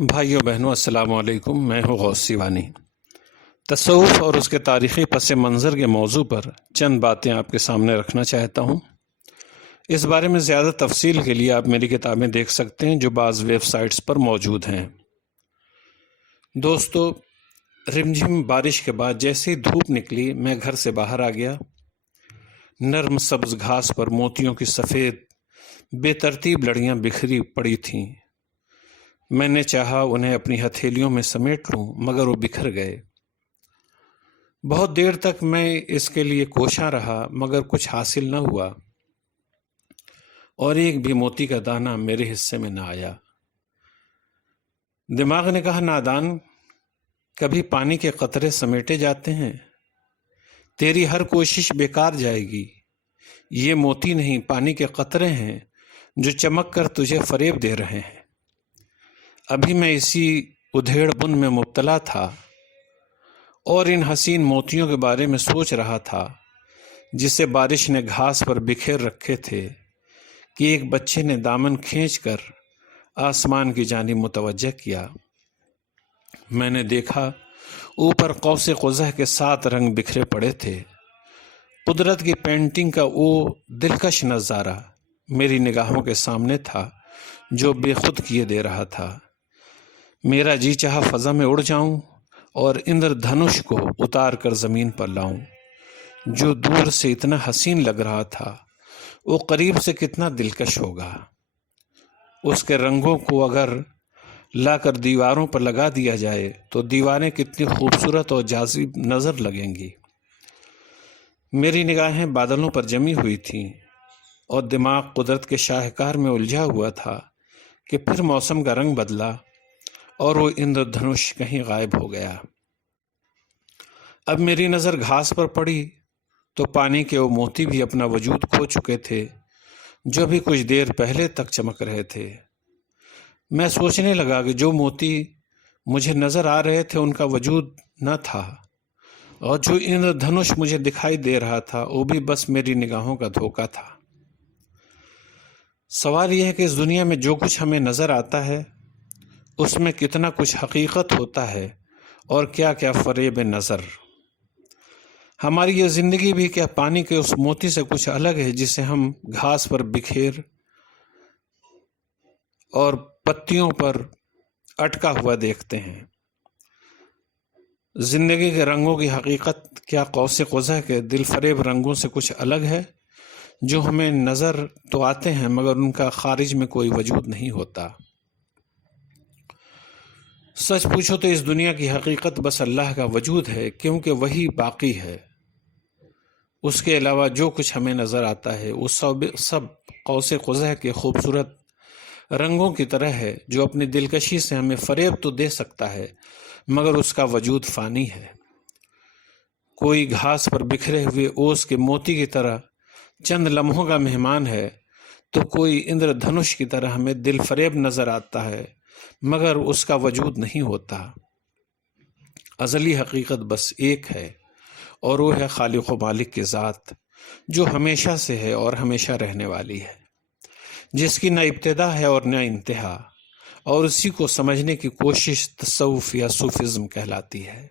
بھائیو بہنوں السلام علیکم۔ میں ہوں غوث سیوانی۔ تصوف اور اس کے تاریخی پس منظر کے موضوع پر چند باتیں آپ کے سامنے رکھنا چاہتا ہوں۔ اس بارے میں زیادہ تفصیل کے لیے آپ میری کتابیں دیکھ سکتے ہیں جو بعض ویب سائٹس پر موجود ہیں۔ دوستو، رمجھم بارش کے بعد جیسے ہی دھوپ نکلی میں گھر سے باہر آ گیا۔ نرم سبز گھاس پر موتیوں کی سفید بے ترتیب لڑیاں بکھری پڑی تھیں۔ میں نے چاہا انہیں اپنی ہتھیلیوں میں سمیٹ لوں مگر وہ بکھر گئے۔ بہت دیر تک میں اس کے لیے کوشاں رہا مگر کچھ حاصل نہ ہوا اور ایک بھی موتی کا دانہ میرے حصے میں نہ آیا۔ دماغ نے کہا، نادان، کبھی پانی کے قطرے سمیٹے جاتے ہیں، تیری ہر کوشش بیکار جائے گی۔ یہ موتی نہیں، پانی کے قطرے ہیں جو چمک کر تجھے فریب دے رہے ہیں۔ ابھی میں اسی ادھیڑ بن میں مبتلا تھا اور ان حسین موتیوں کے بارے میں سوچ رہا تھا جسے بارش نے گھاس پر بکھیر رکھے تھے کہ ایک بچے نے دامن کھینچ کر آسمان کی جانب متوجہ کیا۔ میں نے دیکھا اوپر قوس قزح کے 7 رنگ بکھرے پڑے تھے۔ قدرت کی پینٹنگ کا وہ دلکش نظارہ میری نگاہوں کے سامنے تھا جو بے خود کیے دے رہا تھا۔ میرا جی چاہا فضا میں اڑ جاؤں اور اندر دھنش کو اتار کر زمین پر لاؤں۔ جو دور سے اتنا حسین لگ رہا تھا وہ قریب سے کتنا دلکش ہوگا۔ اس کے رنگوں کو اگر لا کر دیواروں پر لگا دیا جائے تو دیواریں کتنی خوبصورت اور جاذب نظر لگیں گی۔ میری نگاہیں بادلوں پر جمی ہوئی تھیں اور دماغ قدرت کے شاہکار میں الجھا ہوا تھا کہ پھر موسم کا رنگ بدلا اور وہ اندر دھنش کہیں غائب ہو گیا۔ اب میری نظر گھاس پر پڑی تو پانی کے وہ موتی بھی اپنا وجود کھو چکے تھے جو بھی کچھ دیر پہلے تک چمک رہے تھے۔ میں سوچنے لگا کہ جو موتی مجھے نظر آ رہے تھے ان کا وجود نہ تھا اور جو اندر دھنش مجھے دکھائی دے رہا تھا وہ بھی بس میری نگاہوں کا دھوکہ تھا۔ سوال یہ ہے کہ اس دنیا میں جو کچھ ہمیں نظر آتا ہے اس میں کتنا کچھ حقیقت ہوتا ہے اور کیا کیا فریب نظر۔ ہماری یہ زندگی بھی کیا پانی کے اس موتی سے کچھ الگ ہے جسے ہم گھاس پر بکھیر اور پتیوں پر اٹکا ہوا دیکھتے ہیں؟ زندگی کے رنگوں کی حقیقت کیا قوس قزح کے دل فریب رنگوں سے کچھ الگ ہے جو ہمیں نظر تو آتے ہیں مگر ان کا خارج میں کوئی وجود نہیں ہوتا؟ سچ پوچھو تو اس دنیا کی حقیقت بس اللہ کا وجود ہے، کیونکہ وہی باقی ہے۔ اس کے علاوہ جو کچھ ہمیں نظر آتا ہے وہ سب قوس قزح کے خوبصورت رنگوں کی طرح ہے جو اپنی دلکشی سے ہمیں فریب تو دے سکتا ہے مگر اس کا وجود فانی ہے۔ کوئی گھاس پر بکھرے ہوئے اوس کے موتی کی طرح چند لمحوں کا مہمان ہے تو کوئی اندر دھنش کی طرح ہمیں دل فریب نظر آتا ہے مگر اس کا وجود نہیں ہوتا۔ ازلی حقیقت بس ایک ہے اور وہ ہے خالق و مالک کی ذات جو ہمیشہ سے ہے اور ہمیشہ رہنے والی ہے، جس کی نہ ابتدا ہے اور نہ انتہا، اور اسی کو سمجھنے کی کوشش تصوف یا صوفزم کہلاتی ہے۔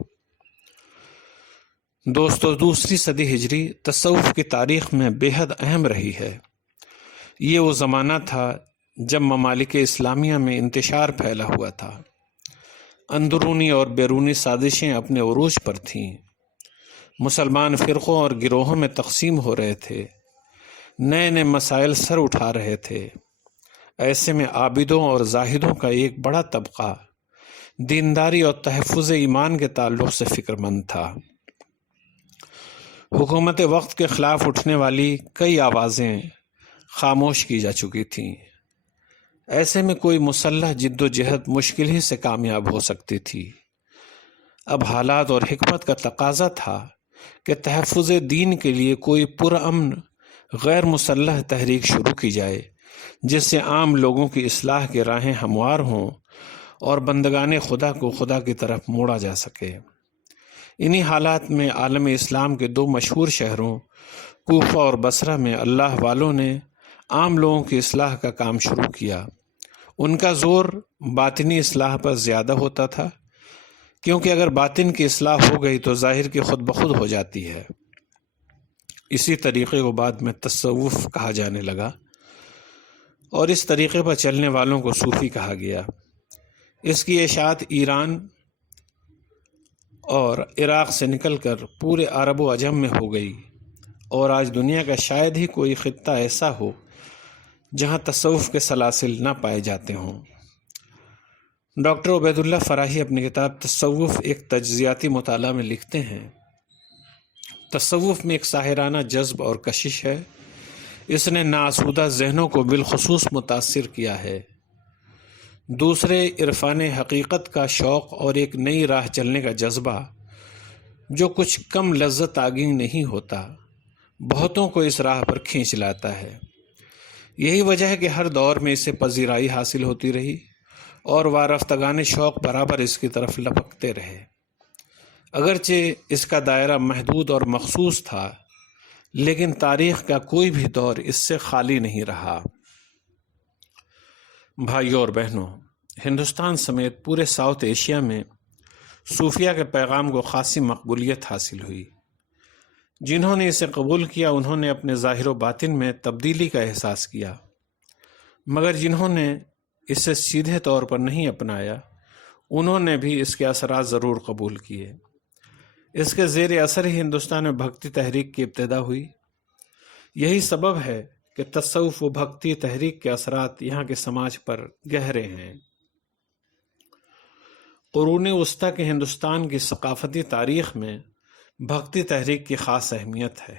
دوستو، 2 صدی ہجری تصوف کی تاریخ میں بے حد اہم رہی ہے۔ یہ وہ زمانہ تھا جب ممالک اسلامیہ میں انتشار پھیلا ہوا تھا۔ اندرونی اور بیرونی سازشیں اپنے عروج پر تھیں۔ مسلمان فرقوں اور گروہوں میں تقسیم ہو رہے تھے۔ نئے نئے مسائل سر اٹھا رہے تھے۔ ایسے میں عابدوں اور زاہدوں کا ایک بڑا طبقہ دینداری اور تحفظ ایمان کے تعلق سے فکر مند تھا۔ حکومت وقت کے خلاف اٹھنے والی کئی آوازیں خاموش کی جا چکی تھیں۔ ایسے میں کوئی مسلح جد و جہد مشکل ہی سے کامیاب ہو سکتی تھی۔ اب حالات اور حکمت کا تقاضا تھا کہ تحفظ دین کے لیے کوئی پرامن غیر مسلح تحریک شروع کی جائے جس سے عام لوگوں کی اصلاح کی راہیں ہموار ہوں اور بندگان خدا کو خدا کی طرف موڑا جا سکے۔ انہی حالات میں عالم اسلام کے 2 مشہور شہروں کوفہ اور بصرہ میں اللہ والوں نے عام لوگوں کی اصلاح کا کام شروع کیا۔ ان کا زور باطنی اصلاح پر زیادہ ہوتا تھا، کیونکہ اگر باطن کی اصلاح ہو گئی تو ظاہر کی خود بخود ہو جاتی ہے۔ اسی طریقے کو بعد میں تصوف کہا جانے لگا، اور اس طریقے پر چلنے والوں کو صوفی کہا گیا۔ اس کی اشاعت ایران اور عراق سے نکل کر پورے عرب و عجم میں ہو گئی، اور آج دنیا کا شاید ہی کوئی خطہ ایسا ہو جہاں تصوف کے سلاسل نہ پائے جاتے ہوں۔ ڈاکٹر عبید اللہ فراہی اپنی کتاب تصوف ایک تجزیاتی مطالعہ میں لکھتے ہیں، تصوف میں ایک ساحرانہ جذب اور کشش ہے۔ اس نے ناآسودہ ذہنوں کو بالخصوص متاثر کیا ہے۔ دوسرے عرفان حقیقت کا شوق اور ایک نئی راہ چلنے کا جذبہ، جو کچھ کم لذت آگیں نہیں ہوتا، بہتوں کو اس راہ پر کھینچ لاتا ہے۔ یہی وجہ ہے کہ ہر دور میں اسے پذیرائی حاصل ہوتی رہی، اور وارفتگان شوق برابر اس کی طرف لپکتے رہے۔ اگرچہ اس کا دائرہ محدود اور مخصوص تھا، لیکن تاریخ کا کوئی بھی دور اس سے خالی نہیں رہا۔ بھائیوں اور بہنوں، ہندوستان سمیت پورے ساؤتھ ایشیا میں صوفیہ کے پیغام کو خاصی مقبولیت حاصل ہوئی۔ جنہوں نے اسے قبول کیا انہوں نے اپنے ظاہر و باطن میں تبدیلی کا احساس کیا، مگر جنہوں نے اسے سیدھے طور پر نہیں اپنایا انہوں نے بھی اس کے اثرات ضرور قبول کیے۔ اس کے زیر اثر ہی ہندوستان میں بھکتی تحریک کی ابتدا ہوئی۔ یہی سبب ہے کہ تصوف و بھکتی تحریک کے اثرات یہاں کے سماج پر گہرے ہیں۔ قرون وسطیٰ کے ہندوستان کی ثقافتی تاریخ میں بھکتی تحریک کی خاص اہمیت ہے۔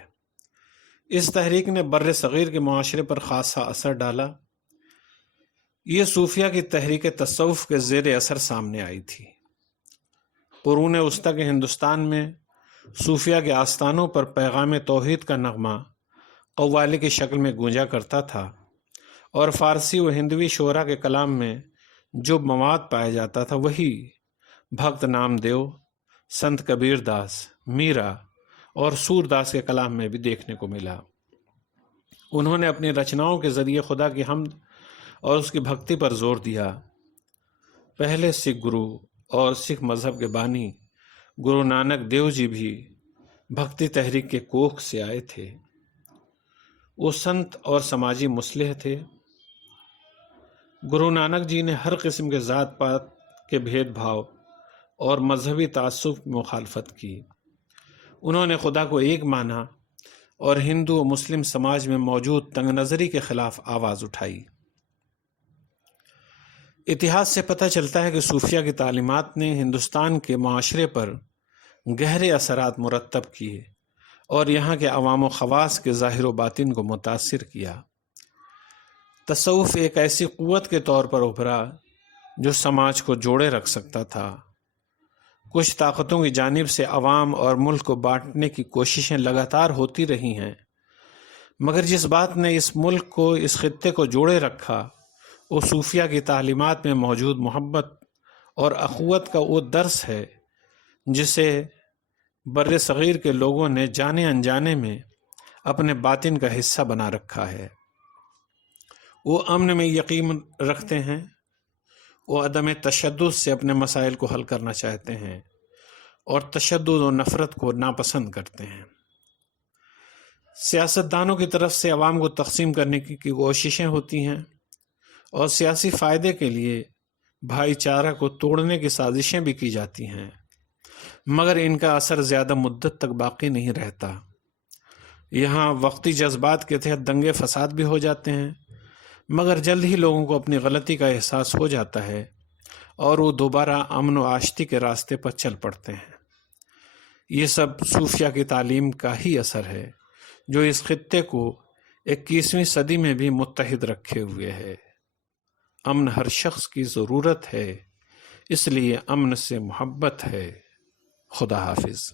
اس تحریک نے بر صغیر کے معاشرے پر خاصا اثر ڈالا۔ یہ صوفیہ کی تحریک تصوف کے زیر اثر سامنے آئی تھی۔ قرون وسطیٰ کے ہندوستان میں صوفیہ کے آستانوں پر پیغام توحید کا نغمہ قوالی کی شکل میں گونجا کرتا تھا، اور فارسی و ہندوی شعراء کے کلام میں جو مواد پایا جاتا تھا وہی بھکت نام دیو، سنت کبیر داس، میرا اور سور داس کے کلام میں بھی دیکھنے کو ملا۔ انہوں نے اپنی رچناؤں کے ذریعے خدا کی حمد اور اس کی بھکتی پر زور دیا۔ پہلے سکھ گرو اور سکھ مذہب کے بانی گرو نانک دیو جی بھی بھکتی تحریک کے کوکھ سے آئے تھے۔ وہ سنت اور سماجی مصلح تھے۔ گرو نانک جی نے ہر قسم کے ذات پات کے بھید بھاؤ اور مذہبی تعصب کی مخالفت کی۔ انہوں نے خدا کو ایک مانا اور ہندو و مسلم سماج میں موجود تنگ نظری کے خلاف آواز اٹھائی۔ اتہاس سے پتہ چلتا ہے کہ صوفیہ کی تعلیمات نے ہندوستان کے معاشرے پر گہرے اثرات مرتب کیے اور یہاں کے عوام و خواص کے ظاہر و باطن کو متاثر کیا۔ تصوف ایک ایسی قوت کے طور پر ابھرا جو سماج کو جوڑے رکھ سکتا تھا۔ کچھ طاقتوں کی جانب سے عوام اور ملک کو بانٹنے کی کوششیں لگاتار ہوتی رہی ہیں، مگر جس بات نے اس ملک کو، اس خطے کو جوڑے رکھا، وہ صوفیہ کی تعلیمات میں موجود محبت اور اخوت کا وہ درس ہے جسے بر صغیر کے لوگوں نے جانے انجانے میں اپنے باطن کا حصہ بنا رکھا ہے۔ وہ امن میں یقین رکھتے ہیں، وہ عدم تشدد سے اپنے مسائل کو حل کرنا چاہتے ہیں اور تشدد و نفرت کو ناپسند کرتے ہیں۔ سیاستدانوں کی طرف سے عوام کو تقسیم کرنے کی کوششیں ہوتی ہیں اور سیاسی فائدے کے لیے بھائی چارہ کو توڑنے کی سازشیں بھی کی جاتی ہیں، مگر ان کا اثر زیادہ مدت تک باقی نہیں رہتا۔ یہاں وقتی جذبات کے تحت دنگے فساد بھی ہو جاتے ہیں، مگر جلد ہی لوگوں کو اپنی غلطی کا احساس ہو جاتا ہے اور وہ دوبارہ امن و آشتی کے راستے پر چل پڑتے ہیں۔ یہ سب صوفیہ کی تعلیم کا ہی اثر ہے جو اس خطے کو 21ویں صدی میں بھی متحد رکھے ہوئے ہے۔ امن ہر شخص کی ضرورت ہے، اس لیے امن سے محبت ہے۔ خدا حافظ۔